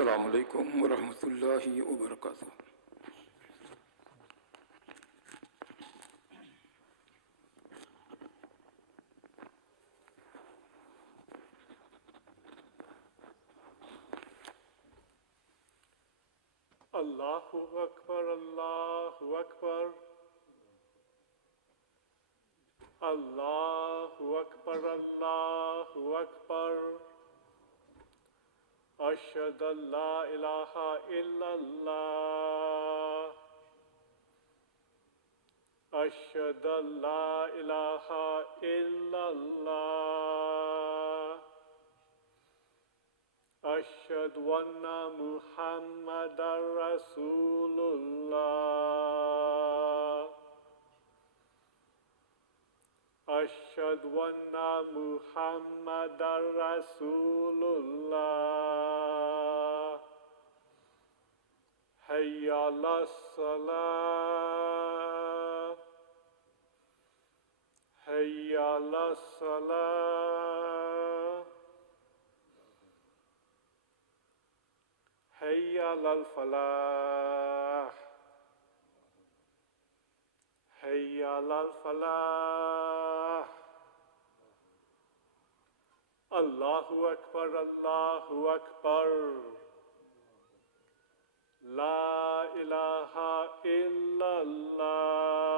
السلام علیکم ورحمۃ اللہ وبرکاتہ۔ اللہ اکبر، اللہ اکبر، اللہ اکبر، اللہ اکبر، اشہد ان لا الہ الا اللہ، اشہد ان لا الہ الا اللہ، اشہد ان محمد رسول اللہ، اشہد ان محمد رسول اللہ، حی علی الصلاۃ، حی علی الصلاۃ، حی علی الفلاح، حی علی الفلاح، اللہ اکبر، اللہ اکبر، لا الہ الا اللہ۔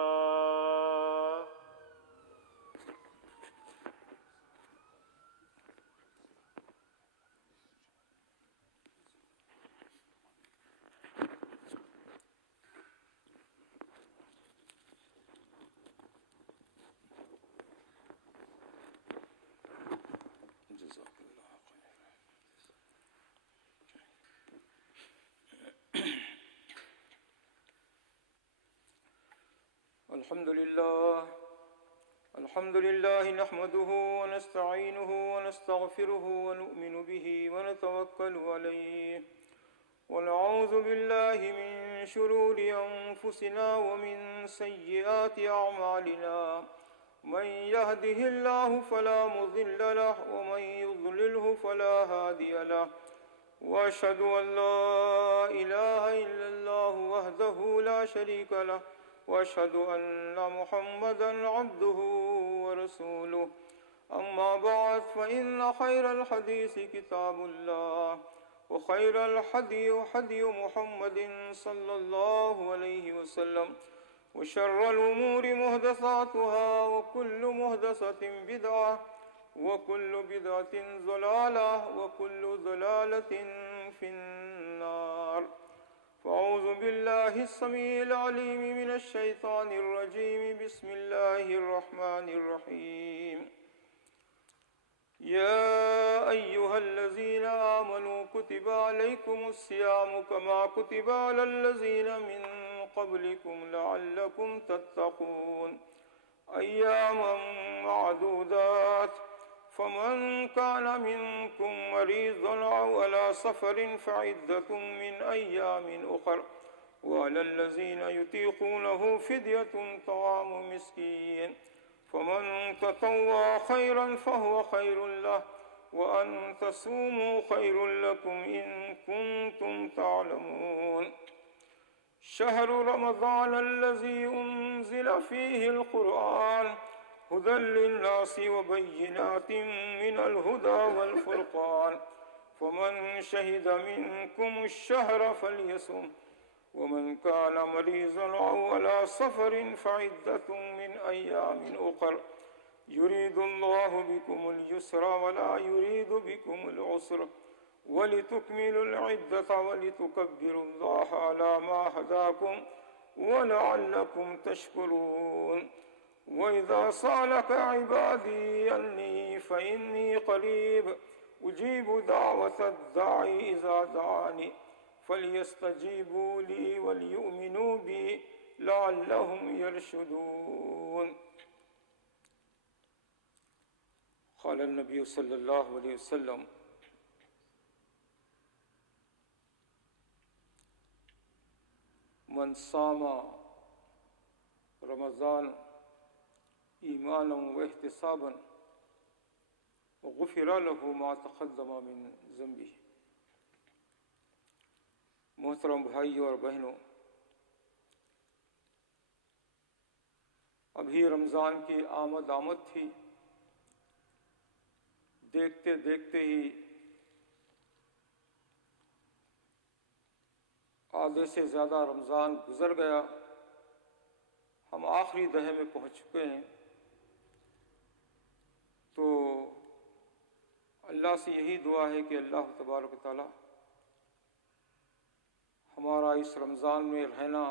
جزاک اللہ خیر۔ الحمد للہ نحمده ونستعینه ونستغفره ونؤمن به ونتوکل علیہ ونعوذ باللہ من شرور انفسنا ومن سیئات اعمالنا، من يهده الله فلا مضل له ومن يضلله فلا هادي له، واشهد ان لا اله الا الله وحده لا شريك له، واشهد ان محمدا عبده ورسوله، اما بعد فان خير الحديث كتاب الله، وخير الهدي هدي محمد صلى الله عليه وسلم، وشر الأمور محدثاتها، وكل محدثة بدعة، وكل بدعة ضلالة، وكل ضلالة في النار۔ فأعوذ بالله السميع العليم من الشيطان الرجيم، بسم الله الرحمن الرحيم۔ يا أيها الذين آمنوا كتب عليكم الصيام كما كتب على الذين من قبلكم لعلكم تتقون، أياما معدودات، فمن كان منكم مريضا أو على سفر فعدة من أيام أخر، وعلى الذين يطيقونه فدية طعام مسكين، فمن تطوع خيرا فهو خير له، وأن تصوموا خير لكم إن كنتم تعلمون۔ شهر رمضان الذي أنزل فيه القرآن هدى للناس وبينات من الهدى والفرقان، فمن شهد منكم الشهر فليصم، ومن كان مريضا أو على سفر فعدة من أيام أخر، يريد الله بكم اليسر ولا يريد بكم العسر، ولتكملوا العدة ولتكبروا الله على ما هداكم ولعلكم تشكرون۔ وإذا سألك عبادي عني فإني قريب أجيب دعوة الداعي إذا دعاني، فليستجيبوا لي وليؤمنوا بي لعلهم يرشدون۔ قال النبي صلى الله عليه وسلم: من صام رمضان ایمانا واحتسابا غفر له ما تقدم من ذنبه۔ محترم بھائیوں اور بہنوں، ابھی رمضان کی آمد تھی، دیکھتے دیکھتے ہی آدھے سے زیادہ رمضان گزر گیا، ہم آخری دہے میں پہنچ چکے ہیں۔ تو اللہ سے یہی دعا ہے کہ اللہ تبارک و تعالی ہمارا اس رمضان میں رہنا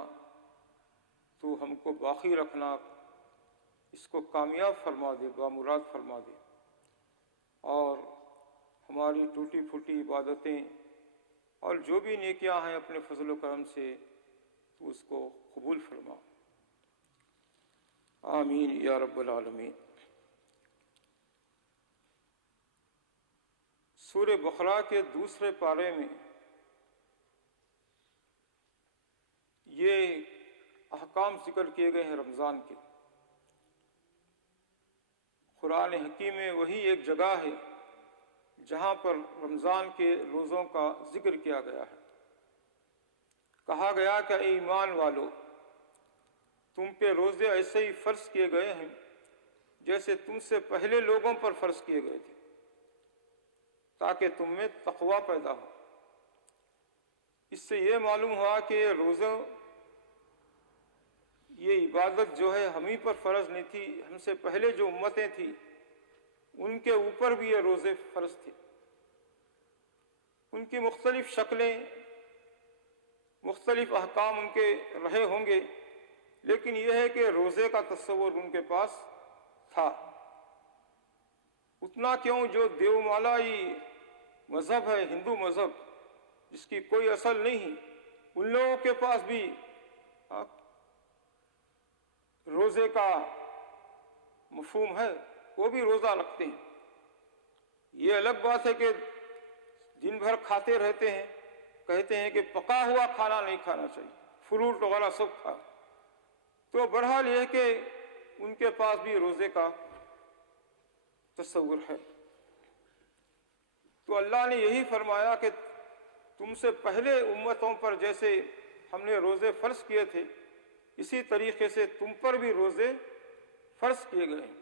تو ہم کو باقی رکھنا، اس کو کامیاب فرما دے، بامراد فرما دے، اور ہماری ٹوٹی پھوٹی عبادتیں اور جو بھی نیکیاں ہیں اپنے فضل و کرم سے تو اس کو قبول فرما، آمین یا رب العالمین۔ سورہ بقرہ کے دوسرے پارے میں یہ احکام ذکر کیے گئے ہیں رمضان کے۔ قرآن حکیم میں وہی ایک جگہ ہے جہاں پر رمضان کے روزوں کا ذکر کیا گیا ہے۔ کہا گیا کہ اے ایمان والو، تم پہ روزے ایسے ہی فرض کیے گئے ہیں جیسے تم سے پہلے لوگوں پر فرض کیے گئے تھے، تاکہ تم میں تقوی پیدا ہو۔ اس سے یہ معلوم ہوا کہ یہ روزہ، یہ عبادت جو ہے ہم ہی پر فرض نہیں تھی، ہم سے پہلے جو امتیں تھیں ان کے اوپر بھی یہ روزے فرض تھے۔ ان کی مختلف شکلیں، مختلف احکام ان کے رہے ہوں گے، لیکن یہ ہے کہ روزے کا تصور ان کے پاس تھا۔ اتنا کیوں، جو دیومالائی مذہب ہے، ہندو مذہب جس کی کوئی اصل نہیں، ان لوگوں کے پاس بھی روزے کا مفہوم ہے، وہ بھی روزہ رکھتے ہیں۔ یہ الگ بات ہے کہ دن بھر کھاتے رہتے ہیں، کہتے ہیں کہ پکا ہوا کھانا نہیں کھانا چاہیے، فروٹ وغیرہ سب کھا۔ تو بہرحال یہ کہ ان کے پاس بھی روزے کا تصور ہے۔ تو اللہ نے یہی فرمایا کہ تم سے پہلے امتوں پر جیسے ہم نے روزے فرض کیے تھے، اسی طریقے سے تم پر بھی روزے فرض کیے گئے ہیں۔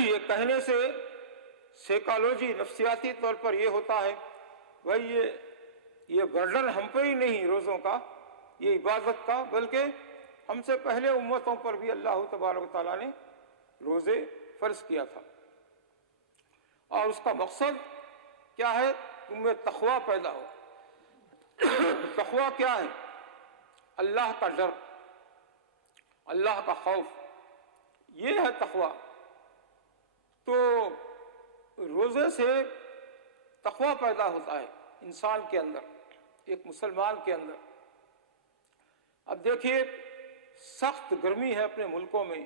یہ کہنے سے سائیکالوجی، نفسیاتی طور پر یہ ہوتا ہے بھائی یہ برڈن ہم پر ہی نہیں روزوں کا، یہ عبادت کا، بلکہ ہم سے پہلے امتوں پر بھی اللہ تبارک و تعالیٰ نے روزے فرض کیا تھا۔ اور اس کا مقصد کیا ہے؟ تم میں تقوی پیدا ہو۔ تقوی کیا ہے؟ اللہ کا ڈر، اللہ کا خوف، یہ ہے تقوی۔ تو روزے سے تقوی پیدا ہوتا ہے انسان کے اندر، ایک مسلمان کے اندر۔ اب دیکھیے، سخت گرمی ہے اپنے ملکوں میں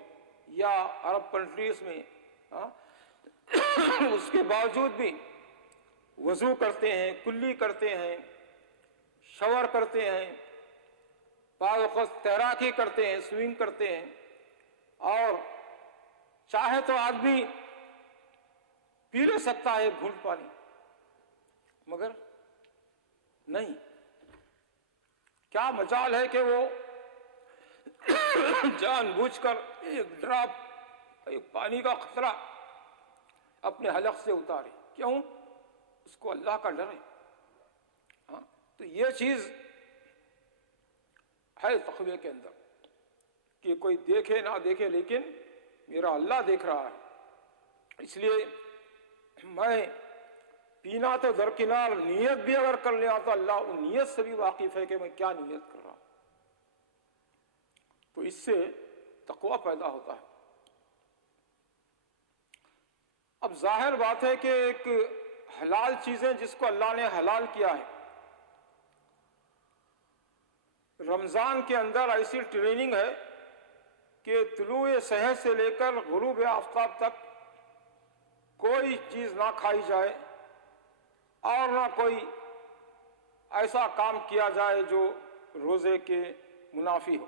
یا عرب کنٹریز میں، اس کے باوجود بھی وضو کرتے ہیں، کلی کرتے ہیں، شاور کرتے ہیں، بعض اوقات تیراکی کرتے ہیں، سوئمنگ کرتے ہیں، اور چاہے تو آدمی پی لے سکتا ہے ایک گھونٹ پانی، مگر نہیں۔ کیا مجال ہے کہ وہ جان بوجھ کر ایک ڈراپ، ایک پانی کا قطرہ اپنے حلق سے اتارے؟ کیوں؟ اس کو اللہ کا ڈر ہے۔ تو یہ چیز ہے تقوی کے اندر کہ کوئی دیکھے نہ دیکھے، لیکن میرا اللہ دیکھ رہا ہے، اس لیے میں پینا تو درکنار، نیت بھی اگر کر لیا تو اللہ ان نیت سے بھی واقف ہے کہ میں کیا نیت کر رہا ہوں۔ تو اس سے تقوی پیدا ہوتا ہے۔ اب ظاہر بات ہے کہ ایک حلال چیزیں جس کو اللہ نے حلال کیا ہے، رمضان کے اندر ایسی ٹریننگ ہے کہ طلوع سحر سے لے کر غروب آفتاب تک کوئی چیز نہ کھائی جائے اور نہ کوئی ایسا کام کیا جائے جو روزے کے منافی ہو۔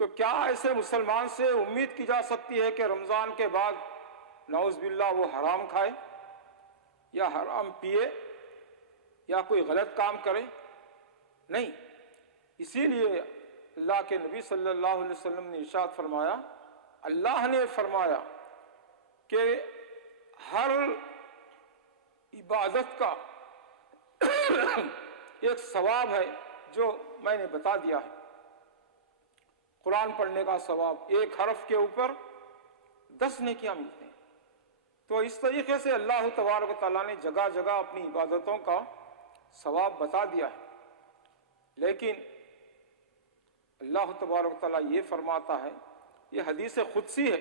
تو کیا ایسے مسلمان سے امید کی جا سکتی ہے کہ رمضان کے بعد نعوذ باللہ وہ حرام کھائے یا حرام پیے؟ یا کوئی غلط کام کرے، نہیں۔ اسی لیے اللہ کے نبی صلی اللہ علیہ وسلم نے ارشاد فرمایا، اللہ نے فرمایا کہ ہر عبادت کا ایک ثواب ہے جو میں نے بتا دیا ہے۔ قرآن پڑھنے کا ثواب، ایک حرف کے اوپر 10 نیکیاں ملتے ہیں۔ تو اس طریقے سے اللہ تبارک و تعالیٰ نے جگہ جگہ اپنی عبادتوں کا ثواب بتا دیا ہے۔ لیکن اللہ تبارک و تعالیٰ یہ فرماتا ہے، یہ حدیث قدسی ہے،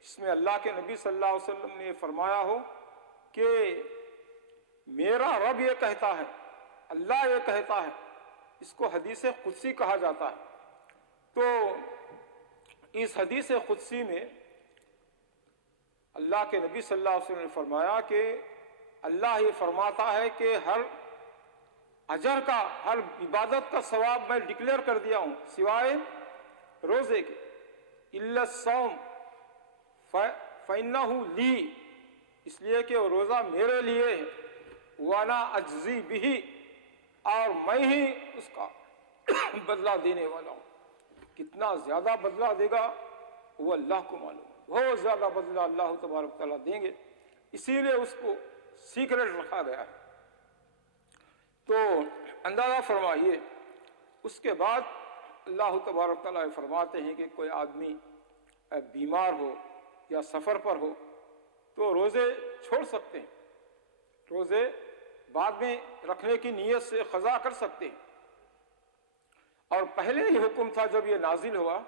جس میں اللہ کے نبی صلی اللہ علیہ وسلم نے فرمایا ہو کہ میرا رب یہ کہتا ہے، اللہ یہ کہتا ہے، اس کو حدیث قدسی کہا جاتا ہے۔ تو اس حدیث قدسی میں اللہ کے نبی صلی اللہ علیہ وسلم نے فرمایا کہ اللہ یہ فرماتا ہے کہ ہر اجر کا، ہر عبادت کا ثواب میں ڈکلیئر کر دیا ہوں سوائے روزے کے، الا الصوم فإنہ لی، اس لیے کہ وہ روزہ میرے لیے ہے، وانا اجزی بہ، اور میں ہی اس کا بدلہ دینے والا ہوں۔ کتنا زیادہ بدلہ دے گا وہ اللہ کو معلوم ہے، بہت زیادہ بدلہ اللہ تبارک تعالیٰ دیں گے، اسی لیے اس کو سیکرٹ رکھا گیا ہے۔ تو اندازہ فرمائیے، اس کے بعد اللہ تبارک تعالیٰ فرماتے ہیں کہ کوئی آدمی بیمار ہو یا سفر پر ہو تو روزے چھوڑ سکتے ہیں، روزے بعد میں رکھنے کی نیت سے قضا کر سکتے ہیں۔ اور پہلے ہی حکم تھا جب یہ نازل ہوا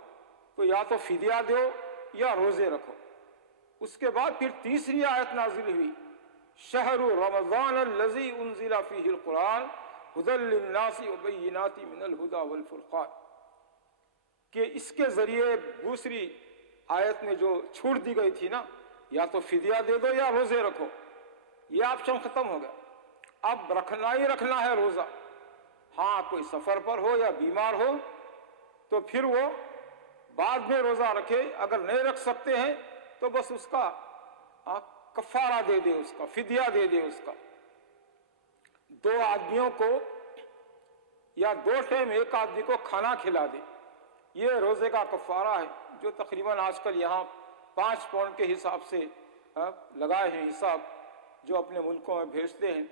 تو یا تو فدیہ دو یا روزے رکھو۔ اس کے بعد پھر تیسری آیت نازل ہوئی، شہر رمضان الذی انزل فیہ القرآن ھدی للناس وبینات من الھدی والفرقان، کہ اس کے ذریعے دوسری آیت میں جو چھوٹ دی گئی تھی نا، یا تو فدیہ دے دو یا روزے رکھو، یہ آپشن ختم ہو گیا، اب رکھنا ہی رکھنا ہے روزہ۔ ہاں کوئی سفر پر ہو یا بیمار ہو تو پھر وہ بعد میں روزہ رکھے، اگر نہیں رکھ سکتے ہیں تو بس اس کا کفارہ دے دے، اس کا فدیہ دے دے اس کا۔ 2 آدمیوں کو یا 2 ٹائم ایک آدمی کو کھانا کھلا دے، یہ روزے کا کفارہ ہے، جو تقریباً آج کل یہاں 5 پاؤنڈ کے حساب سے لگائے ہیں حساب، جو اپنے ملکوں میں بھیجتے ہیں۔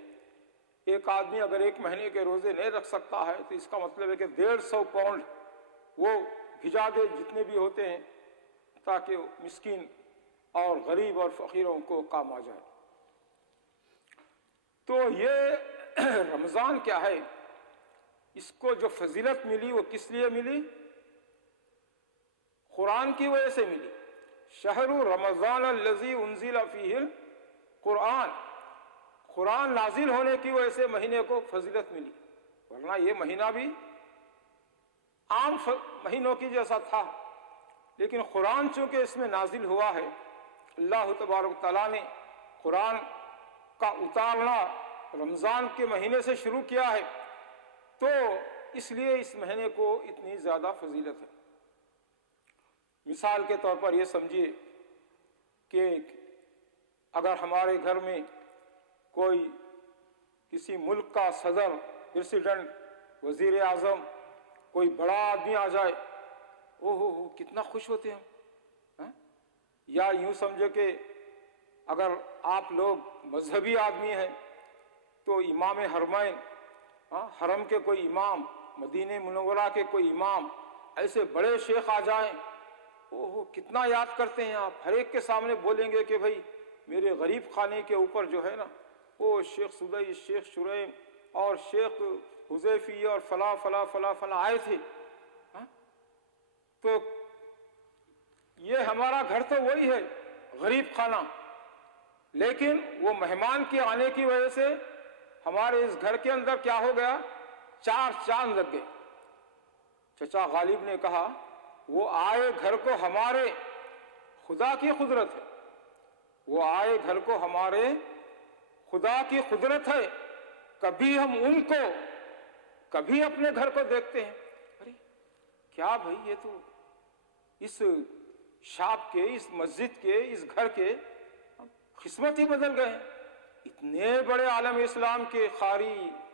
ایک آدمی اگر 1 مہینے کے روزے نہیں رکھ سکتا ہے تو اس کا مطلب ہے کہ 150 پاؤنڈ وہ بھیجا دے، جتنے بھی ہوتے ہیں، تاکہ مسکین اور غریب اور فقیروں کو کام آ جائے۔ تو یہ رمضان کیا ہے، اس کو جو فضیلت ملی وہ کس لیے ملی؟ قرآن کی وجہ سے ملی۔ شہر رمضان الذی انزل فیہ القرآن، قرآن نازل ہونے کی وجہ سے مہینے کو فضیلت ملی، ورنہ یہ مہینہ بھی عام مہینوں کی جیسا تھا، لیکن قرآن چونکہ اس میں نازل ہوا ہے، اللہ تبارک تعالیٰ نے قرآن کا اتارنا رمضان کے مہینے سے شروع کیا ہے، تو اس لیے اس مہینے کو اتنی زیادہ فضیلت ہے۔ مثال کے طور پر یہ سمجھیے کہ اگر ہمارے گھر میں کوئی کسی ملک کا صدر، پریزیڈنٹ، وزیر اعظم، کوئی بڑا آدمی آ جائے، اوہ کتنا خوش ہوتے ہیں۔ یا یوں سمجھو کہ اگر آپ لوگ مذہبی آدمی ہیں تو امام حرمین، حرم کے کوئی امام، مدینہ منورہ کے کوئی امام، ایسے بڑے شیخ آ جائیں، اوہ کتنا یاد کرتے ہیں آپ، ہر ایک کے سامنے بولیں گے کہ بھائی میرے غریب خانے کے اوپر جو ہے نا، وہ شیخ سدئی، شیخ شریم اور شیخ حذیفی اور فلاں فلاں فلاں فلاں آئے تھے۔ تو یہ ہمارا گھر تو وہی ہے، غریب خانہ، لیکن وہ مہمان کے آنے کی وجہ سے ہمارے اس گھر کے اندر کیا ہو گیا، 4 چاند لگ گئے۔ چچا غالب نے کہا وہ آئے گھر کو ہمارے خدا کی قدرت ہے، وہ آئے گھر کو ہمارے خدا کی قدرت ہے، کبھی ہم ان کو کبھی اپنے گھر کو دیکھتے ہیں، ارے کیا بھائی یہ تو اس شاپ کے، اس مسجد کے، اس گھر کے قسمت ہی بدل گئے ہیں۔ اتنے بڑے عالم اسلام کے قاری،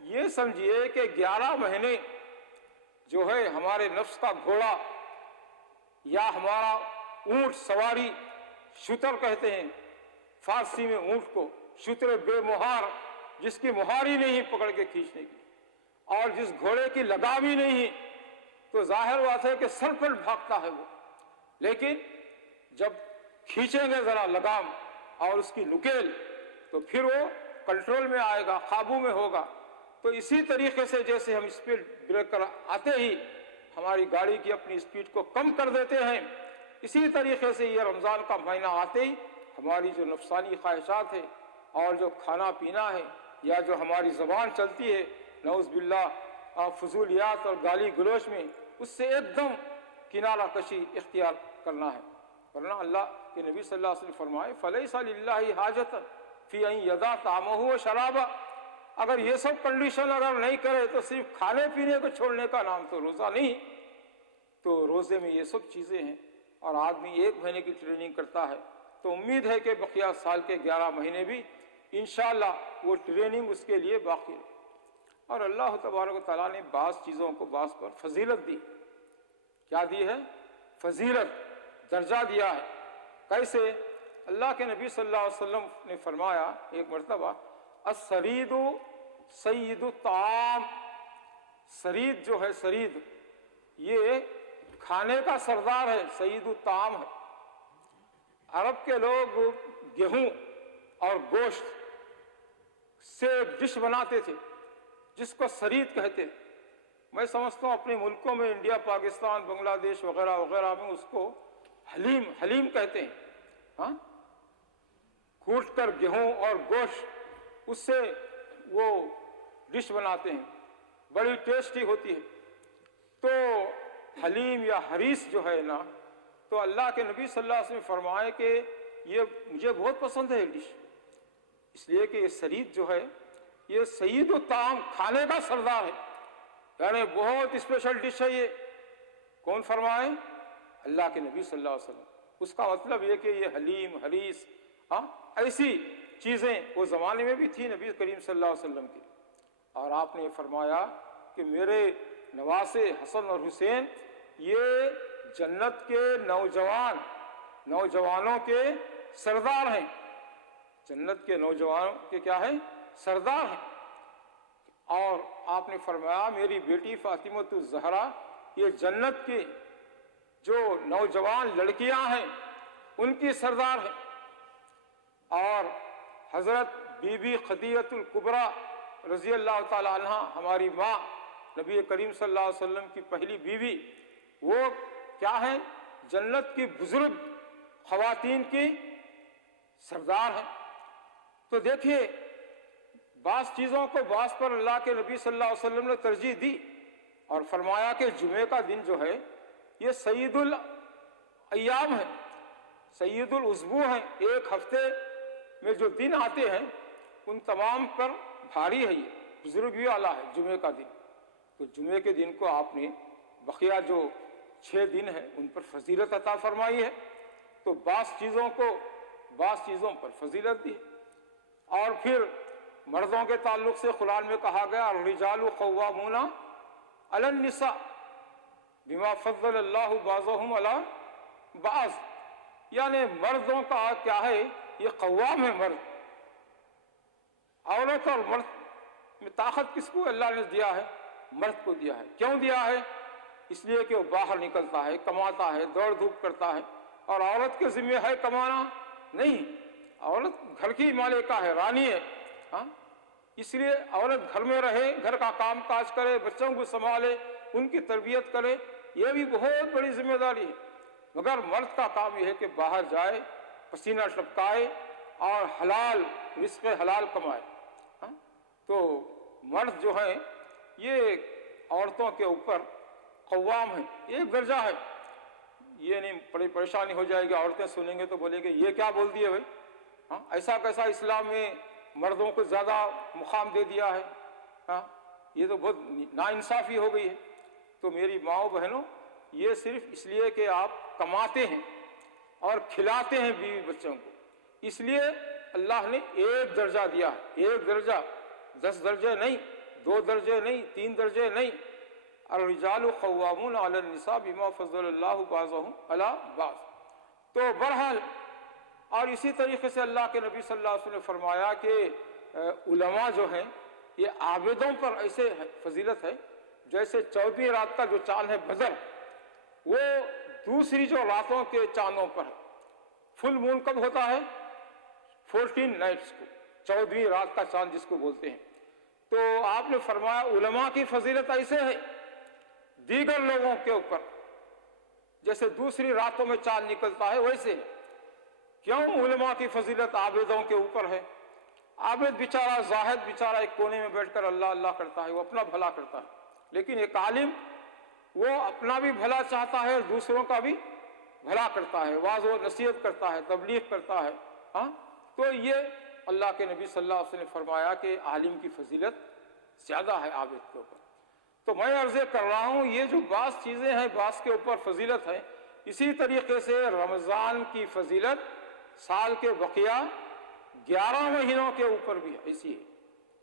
یہ سمجھیے کہ 11 مہینے جو ہے ہمارے نفس کا گھوڑا یا ہمارا اونٹ سواری، شتر کہتے ہیں فارسی میں اونٹ کو، شتر بے مہار، جس کی مہار ہی نہیں پکڑ کے کھینچنے کی، اور جس گھوڑے کی لگام ہی نہیں ہے، تو ظاہر بات ہے کہ سر پر بھاگتا ہے وہ، لیکن جب کھینچیں گے ذرا لگام اور اس کی نکیل تو پھر وہ کنٹرول میں آئے گا، قابو میں ہوگا۔ تو اسی طریقے سے جیسے ہم اسپیڈ بریکر آتے ہی ہماری گاڑی کی اپنی اسپیڈ کو کم کر دیتے ہیں، اسی طریقے سے یہ رمضان کا مہینہ آتے ہی ہماری جو نفسانی خواہشات ہے اور جو کھانا پینا ہے یا جو ہماری زبان چلتی ہے نعوذ باللہ فضولیات اور گالی گلوچ میں، اس سے ایک دم کنارہ کشی اختیار کرنا ہے، ورنہ اللہ کے نبی صلی اللہ علیہ وسلم فرمائے فَلَيْسَ لِلَّهِ حَاجَةً فِي أَن يَدَعَ طَعَامَهُ وَشَرَابَهُ۔ اگر یہ سب کنڈیشن اگر نہیں کرے تو صرف کھانے پینے کو چھوڑنے کا نام تو روزہ نہیں، تو روزے میں یہ سب چیزیں ہیں، اور آدمی 1 مہینے کی ٹریننگ کرتا ہے تو امید ہے کہ بقیہ سال کے 11 مہینے بھی انشاءاللہ وہ ٹریننگ اس کے لیے باقی ہے۔ اور اللہ تبارک و تعالیٰ نے بعض چیزوں کو بعض پر فضیلت دی۔ کیا دی ہے؟ فضیلت، درجہ دیا ہے۔ کیسے؟ اللہ کے نبی صلی اللہ علیہ وسلم نے فرمایا ایک مرتبہ السرید سید الطعام، سرید جو ہے، سرید یہ کھانے کا سردار ہے، سید الطعام ہے۔ عرب کے لوگ گیہوں اور گوشت سے ایک ڈش بناتے تھے جس کو سرید کہتے ہیں۔ میں سمجھتا ہوں اپنے ملکوں میں انڈیا، پاکستان، بنگلہ دیش وغیرہ وغیرہ میں اس کو حلیم کہتے ہیں، ہاں، کوٹ کر گیہوں اور گوشت اس سے وہ ڈش بناتے ہیں، بڑی ٹیسٹی ہوتی ہے۔ تو حلیم یا حریص جو ہے نا، تو اللہ کے نبی صلی اللہ علیہ وسلم فرمائے کہ یہ مجھے بہت پسند ہے ڈش، اس لیے کہ یہ سرید جو ہے یہ سید الطعام، کھانے کا سردار ہے، یعنی بہت اسپیشل ڈش ہے۔ یہ کون فرمائے؟ اللہ کے نبی صلی اللہ علیہ وسلم۔ اس کا مطلب یہ کہ یہ حلیم، حریص، ایسی چیزیں وہ زمانے میں بھی تھی نبی کریم صلی اللہ علیہ وسلم کی۔ اور آپ نے فرمایا کہ میرے نواسے حسن اور حسین یہ جنت کے نوجوانوں کے سردار ہیں، جنت کے نوجوانوں کے کیا ہیں؟ سردار ہیں۔ اور آپ نے فرمایا میری بیٹی فاطمۃ الزہرا یہ جنت کی جو نوجوان لڑکیاں ہیں ان کی سردار ہیں۔ اور حضرت بی بی خدیجہ الکبریٰ رضی اللہ تعالی عنہ، ہماری ماں، نبی کریم صلی اللہ علیہ وسلم کی پہلی بیوی، وہ کیا ہیں؟ جنت کی بزرگ خواتین کی سردار ہیں۔ تو دیکھیے بعض چیزوں کو بعض پر اللہ کے نبی صلی اللہ علیہ وسلم نے ترجیح دی، اور فرمایا کہ جمعے کا دن جو ہے یہ سید الایام ہے، سید الاسبوع ہے، ایک ہفتے میں جو دن آتے ہیں ان تمام پر بھاری ہے، یہ بزرگ بھی اعلیٰ ہے جمعے کا دن۔ تو جمعے کے دن کو آپ نے بقیہ جو 6 دن ہیں ان پر فضیلت عطا فرمائی ہے، تو بعض چیزوں پر فضیلت دی۔ اور پھر مردوں کے تعلق سے قرآن میں کہا گیا الرجال قوامون علی النساء بما فضل اللہ بعضهم علی بعض، یعنی مردوں کا کیا ہے؟ یہ قوام ہے مرد۔ عورت اور مرد میں طاقت کس کو اللہ نے دیا ہے؟ مرد کو دیا ہے۔ کیوں دیا ہے؟ اس لیے کہ وہ باہر نکلتا ہے، کماتا ہے، دوڑ دھوپ کرتا ہے، اور عورت کے ذمہ ہے کمانا نہیں، عورت گھر کی مالکہ ہے، رانی ہے، ہاں، اس لیے عورت گھر میں رہے، گھر کا کام کاج کرے، بچوں کو سنبھالے، ان کی تربیت کرے، یہ بھی بہت بڑی ذمہ داری ہے۔ مگر مرد کا کام یہ ہے کہ باہر جائے، پسینہ ٹپکائے اور حلال رزق حلال کمائے، ہاں؟ تو مرد جو ہیں یہ عورتوں کے اوپر قوام ہے، ایک درجہ ہے۔ یہ نہیں بڑی پریشانی ہو جائے گی، عورتیں سنیں گے تو بولیں گے یہ کیا بول دیے بھائی، ہاں، ایسا کیسا اسلام میں مردوں کو زیادہ مقام دے دیا ہے، ہاں، یہ تو بہت ناانصافی ہو گئی ہے۔ تو میری ماؤں بہنوں، یہ صرف اس لیے کہ آپ کماتے ہیں اور کھلاتے ہیں بیوی بچوں کو، اس لیے اللہ نے ایک درجہ دیا ہے، ایک درجہ، 10 درجے نہیں، 2 درجے نہیں، 3 درجے نہیں، الرجال قوامون علی النساء بما فضل اللہ بعضهم علی بعض۔ تو بہرحال، اور اسی طریقے سے اللہ کے نبی صلی اللہ علیہ وسلم نے فرمایا کہ علماء جو ہیں یہ عابدوں پر ایسے فضیلت ہے جیسے 14ویں رات کا جو چاند ہے بدر، وہ دوسری جو راتوں کے چاندوں پر ہے۔ فل مون کب ہوتا ہے؟ 14 نائٹس کو، 14ویں رات کا چاند جس کو بولتے ہیں۔ تو آپ نے فرمایا علماء کی فضیلت ایسے ہے دیگر لوگوں کے اوپر جیسے دوسری راتوں میں چاند نکلتا ہے ویسے ہے۔ کیوں علماء کی فضیلت عابدوں کے اوپر ہے؟ عابد بیچارہ، زاہد بیچارہ ایک کونے میں بیٹھ کر اللہ اللہ کرتا ہے، وہ اپنا بھلا کرتا ہے، لیکن ایک عالم وہ اپنا بھی بھلا چاہتا ہے اور دوسروں کا بھی بھلا کرتا ہے، واعظ و نصیحت کرتا ہے، تبلیغ کرتا ہے۔ ہاں، تو یہ اللہ کے نبی صلی اللہ علیہ وسلم نے فرمایا کہ عالم کی فضیلت زیادہ ہے عابد کے اوپر۔ تو میں عرض کر رہا ہوں یہ جو بعض چیزیں ہیں بعض کے اوپر فضیلت ہے، اسی طریقے سے رمضان کی فضیلت سال کے بقیہ 11 مہینوں کے اوپر بھی ایسی ہے،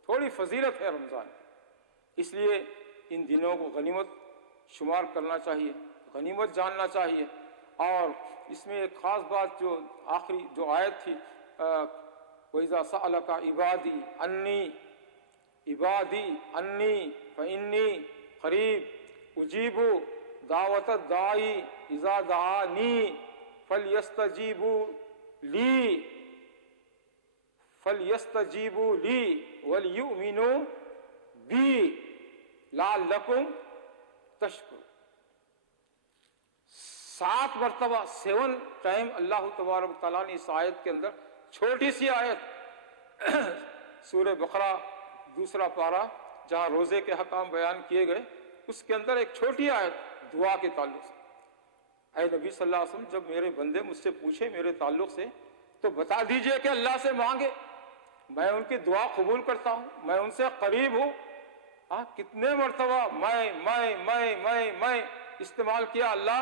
تھوڑی فضیلت ہے رمضان کی۔ اس لیے ان دنوں کو غنیمت شمار کرنا چاہیے، غنیمت جاننا چاہیے۔ اور اس میں ایک خاص بات جو آخری جو آیت تھی، وَإِذَا سَأَلَكَ عِبَادِي عَنِّي فَإِنِّي قَرِيبٌ أُجِيبُ دَعْوَةَ الدَّاعِ إِذَا دَعَانِي فَلْيَسْتَجِيبُوا لِي وَلْيُؤْمِنُوا بِي لَعَلَّكُمْ تَشْكُرُونَ۔ 7 مرتبہ 7 ٹائم اللہ تبارک تعالیٰ نے اس آیت کے اندر، چھوٹی سی آیت سورہ بقرہ 2 پارہ جہاں روزے کے حکام بیان کیے گئے، اس کے اندر ایک چھوٹی آیت دعا کے تعلق سے۔ اے نبی صلی اللہ علیہ وسلم، جب میرے بندے مجھ سے پوچھے میرے تعلق سے تو بتا دیجئے کہ اللہ سے مانگے، میں ان کی دعا قبول کرتا ہوں، میں ان سے قریب ہوں۔ کتنے مرتبہ میں استعمال کیا، اللہ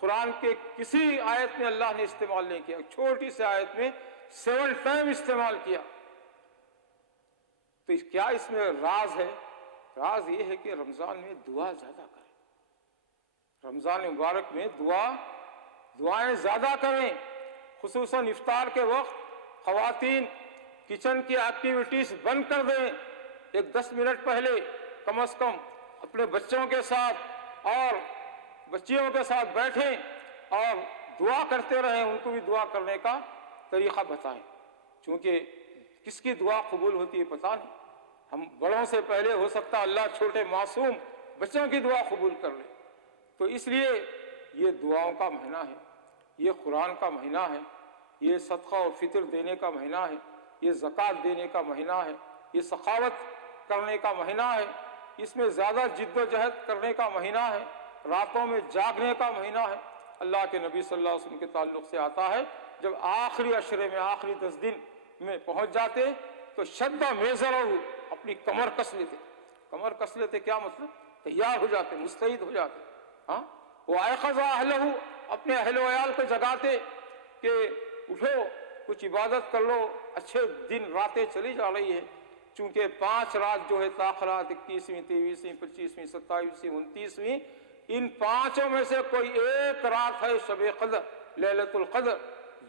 قرآن کے کسی آیت میں اللہ نے استعمال نہیں کیا، چھوٹی سی آیت میں 7 ٹائم استعمال کیا۔ تو کیا اس میں راز ہے؟ راز یہ ہے کہ رمضان میں دعا زیادہ کریں، رمضان مبارک میں دعائیں زیادہ کریں، خصوصاً افطار کے وقت خواتین کچن کی ایکٹیویٹیز بند کر دیں، ایک 10 منٹ پہلے کم از کم اپنے بچوں کے ساتھ اور بچیوں کے ساتھ بیٹھیں اور دعا کرتے رہیں، ان کو بھی دعا کرنے کا طریقہ بتائیں، چونکہ کس کی دعا قبول ہوتی ہے پتہ نہیں۔ ہم بڑوں سے پہلے ہو سکتا اللہ چھوٹے معصوم بچوں کی دعا قبول کر لے۔ تو اس لیے یہ دعاؤں کا مہینہ ہے، یہ قرآن کا مہینہ ہے، یہ صدقہ و فطر دینے کا مہینہ ہے، یہ زکوٰۃ دینے کا مہینہ ہے، یہ سخاوت کرنے کا مہینہ ہے، اس میں زیادہ جد و جہد کرنے کا مہینہ ہے، راتوں میں جاگنے کا مہینہ ہے۔ اللہ کے نبی صلی اللہ علیہ وسلم کے تعلق سے آتا ہے جب آخری عشرے میں آخری 10 دن میں پہنچ جاتے تو شدہ میزرہ اپنی کمر کس لیتے۔ کمر کس لیتے کیا مطلب؟ تیار ہو جاتے، مستعد ہو جاتے۔ وَأَيْقَظَ أَهْلَهُ، اپنے اہل و عیال کو جگاتے کہ اٹھو کچھ عبادت کر لو، اچھے دن راتیں چلی جا رہی ہے، چونکہ 5 رات جو ہے تاخرات 21ویں 23ویں 25ویں 27ویں 29ویں، ان 5 میں سے کوئی ایک رات ہے شب قدر، لیلۃ القدر،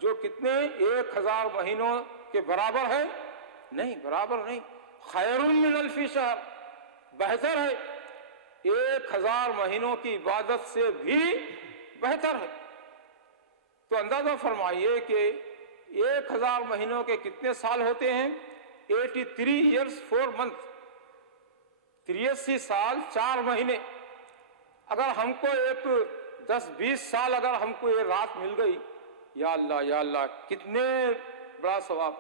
جو کتنے 1000 مہینوں کے برابر ہے؟ نہیں، برابر نہیں، خیر من الف شہر، بہتر ہے، 1000 مہینوں کی عبادت سے بھی بہتر ہے۔ تو اندازہ فرمائیے کہ 1000 مہینوں کے کتنے سال ہوتے ہیں؟ 83 ایئرس 4 منتھ، 83 سال 4 مہینے۔ اگر ہم کو ایک 10-20 سال اگر ہم کو یہ رات مل گئی، یا اللہ کتنے بڑا ثواب۔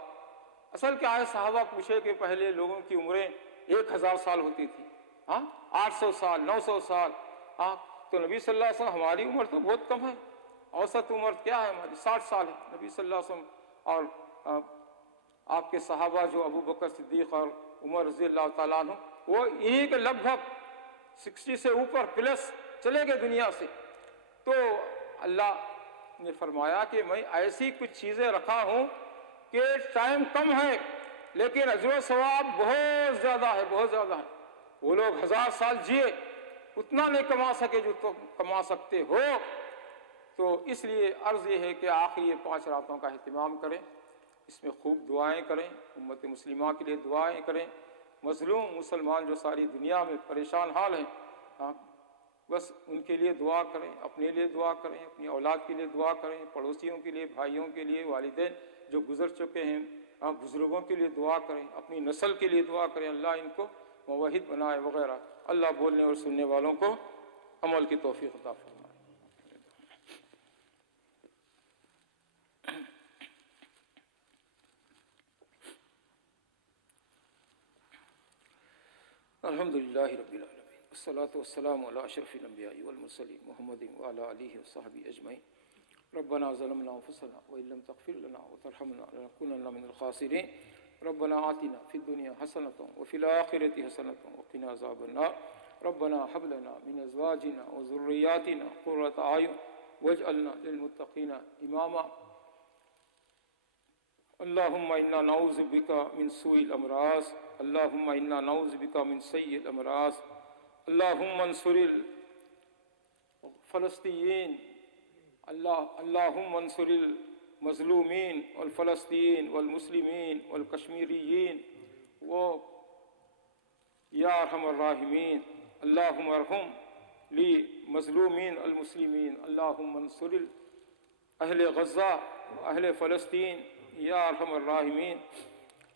اصل کیا ہے، صحابہ پوچھے کہ پہلے لوگوں کی عمریں 1000 سال ہوتی تھی، 800 سال 900 سال، تو نبی صلی اللہ علیہ وسلم ہماری عمر تو بہت کم ہے، اوسط عمر کیا ہے ہماری؟ 60 سال ہے نبی صلی اللہ علیہ وسلم، اور آپ کے صحابہ جو ابو بکر صدیق اور عمر رضی اللہ تعالیٰ عنہ، وہ انہی کے لگ بھگ 60 سے اوپر پلس چلے گئے دنیا سے۔ تو اللہ نے فرمایا کہ میں ایسی کچھ چیزیں رکھا ہوں کہ ٹائم کم ہے لیکن اجر و ثواب بہت زیادہ ہے، بہت زیادہ ہے۔ وہ لوگ 1000 سال جیے اتنا نہیں کما سکے جو تم کما سکتے ہو. تو اس لیے عرض یہ ہے کہ آخر یہ 5 راتوں کا اہتمام کریں, اس میں خوب دعائیں کریں, امت مسلمہ کے لیے دعائیں کریں, مظلوم مسلمان جو ساری دنیا میں پریشان حال ہیں بس ان کے لیے دعا کریں, اپنے لیے دعا کریں, اپنی اولاد کے لیے دعا کریں, پڑوسیوں کے لیے, بھائیوں کے لیے, والدین جو گزر چکے ہیں بزرگوں کے لیے دعا کریں, اپنی نسل کے لیے دعا کریں, اللہ ان کو موحد بنائے وغیرہ. اللہ بولنے اور سننے والوں کو عمل کی توفیق عطا فرمائے. الحمد للہ رب العالمین والصلاة والسلام علی اشرف الانبیاء والمرسلین محمد وعلی آلہ وصحبہ اجمعین. ربنا ظلمنا انفسنا وان لم تغفر لنا وترحمنا لنكونن من الخاسرین. ربنا آتنا فی الدنیا حسنۃ وفی الآخرۃ حسنۃ وقنا عذاب النار. ربنا هب لنا من ازواجنا وذرياتنا قرة اعین واجعلنا للمتقین اماما. اللهم انا نعوذ بك من سوء الامراض. اللهم انا نعوذ بك من سيء الامراض. اللهم انصر الفلسطینیین. اللهم انصر المظلومین والفلسطین والمسلمین والکشمیریین یا ارحم الراحمین. اللهم ارحم لمظلومین المسلمین. اللهم انصر اہل غزہ واہل فلسطین یا ارحم الراحمین.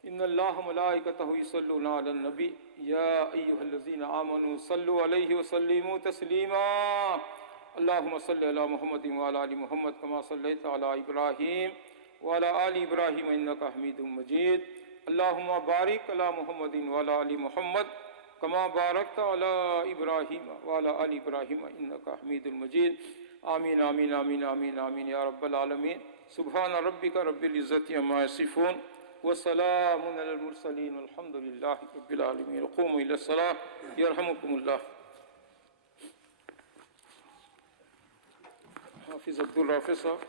ان اللہ ملائکتہ یصلون علی النبی یا ایھا الذین آمنوا صلوا علیہ وسلموا تسلیما. اللہم صل علی محمد وعلی آل محمد کما صلیت علی ابراہیم وعلی آل ابراہیم انک حمید مجید. اللہم بارک علی محمد وعلی آل محمد کما بارکت علی ابراہیم وعلی آل ابراہیم انک حمید مجید. آمین آمین آمین آمین آمین یا رب العالمین. سبحان ربک رب العزت عما یصفون وسلام علی المرسلین والحمد للہ رب العالمین. قوموا الی الصلاۃ یرحمکم اللہ. حافظ عبدالرافع صاحب.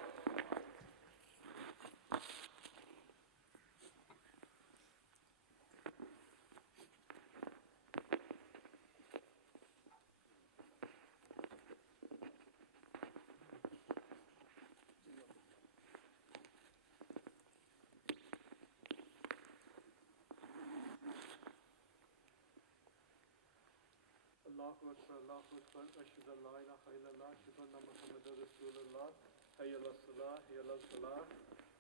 اللہ اکبر اللہ اکبر اشہد ان لا الہ الا اللہ اشہد ان محمد رسول اللہ. حی علی الصلاۃ حی علی الفلاح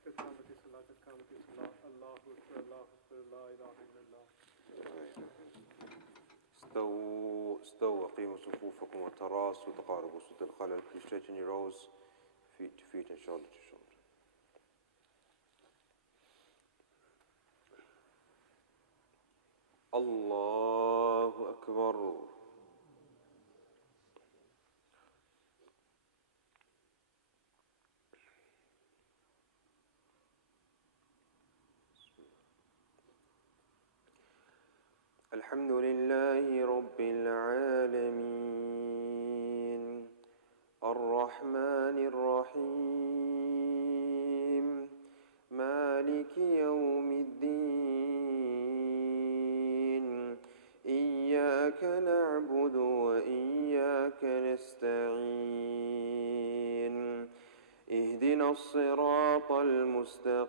قد قامت الصلاۃ قد قامت الصلاۃ. اللہ اکبر لا الہ الا اللہ. استووا أقيموا صفوفكم وتراصوا تقاربوا صوت الخلل. Please straighten your rows, feet to feet and shoulder to shoulder. Allahu Akbar. الحمد لله رب العالمين الرحمن الرحيم مالك يوم الدين إياك نعبد وإياك نستعين اهدنا الصراط المستقيم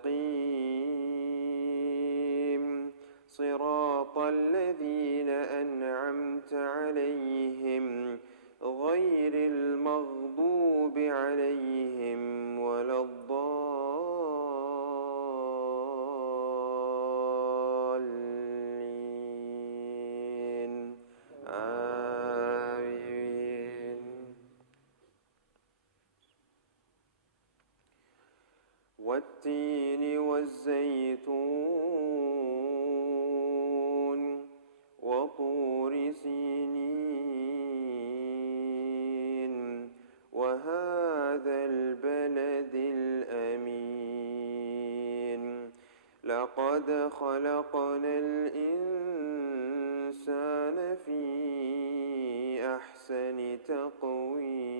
صراط الذين أنعمت عليهم غير المغضوب عليهم ولا الضالين آمين. والتين والزيتون وطور سينين وهذا البلد الأمين. لقد خلقنا الإنسان في أحسن تقويم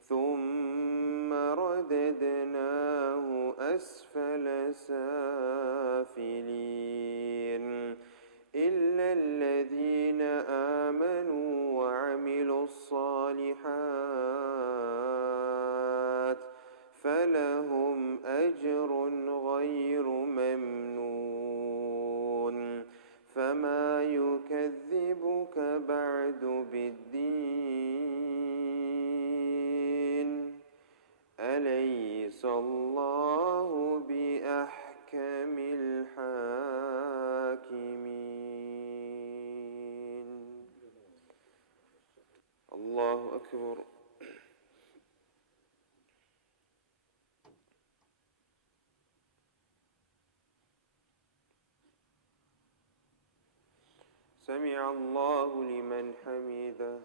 ثم رددناه أسفل سافلين إلا الذين آمنوا وعملوا الصالحات فلهم أجر غير ممنون فما يكذبك بعد بالدين أليس الله بأحكم الحاكمين الله أكبر سمع الله لمن حمده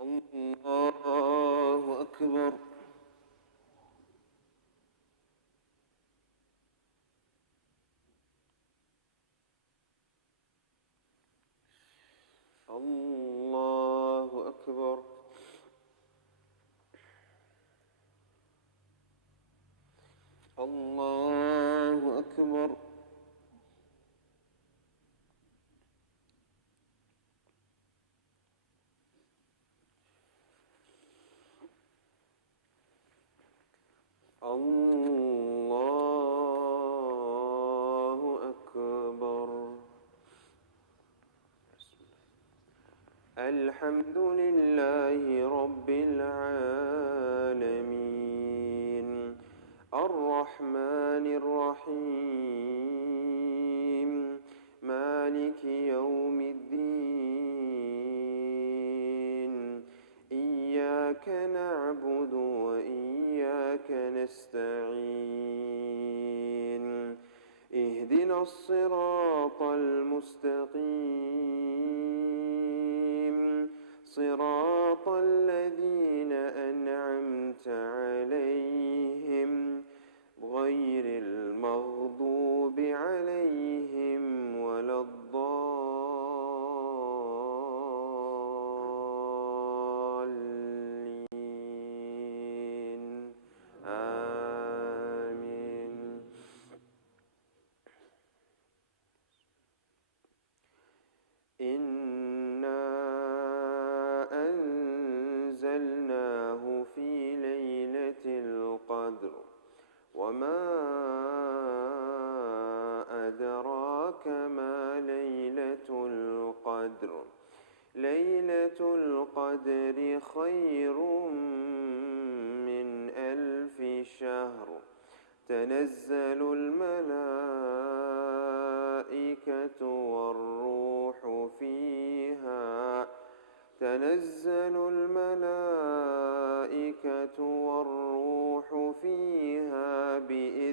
الله أكبر الله أكبر الله أكبر الله أكبر الحمد لله رب العالمين الرحمن الرحيم مالك يوم الدين إياك نعبد وإياك نستعين اهدنا الصراط المستقيم صراط الذين أنعمت عليهم غير المغضوب عليهم ولا الضالين آمين إنا أنزلناه في ليلة القدر وما أدراك ما ليلة القدر ليلة القدر خير من 1000 شهر تنزل الملائكة والروح فيها تنزل الملائكة والروح فيها بإذن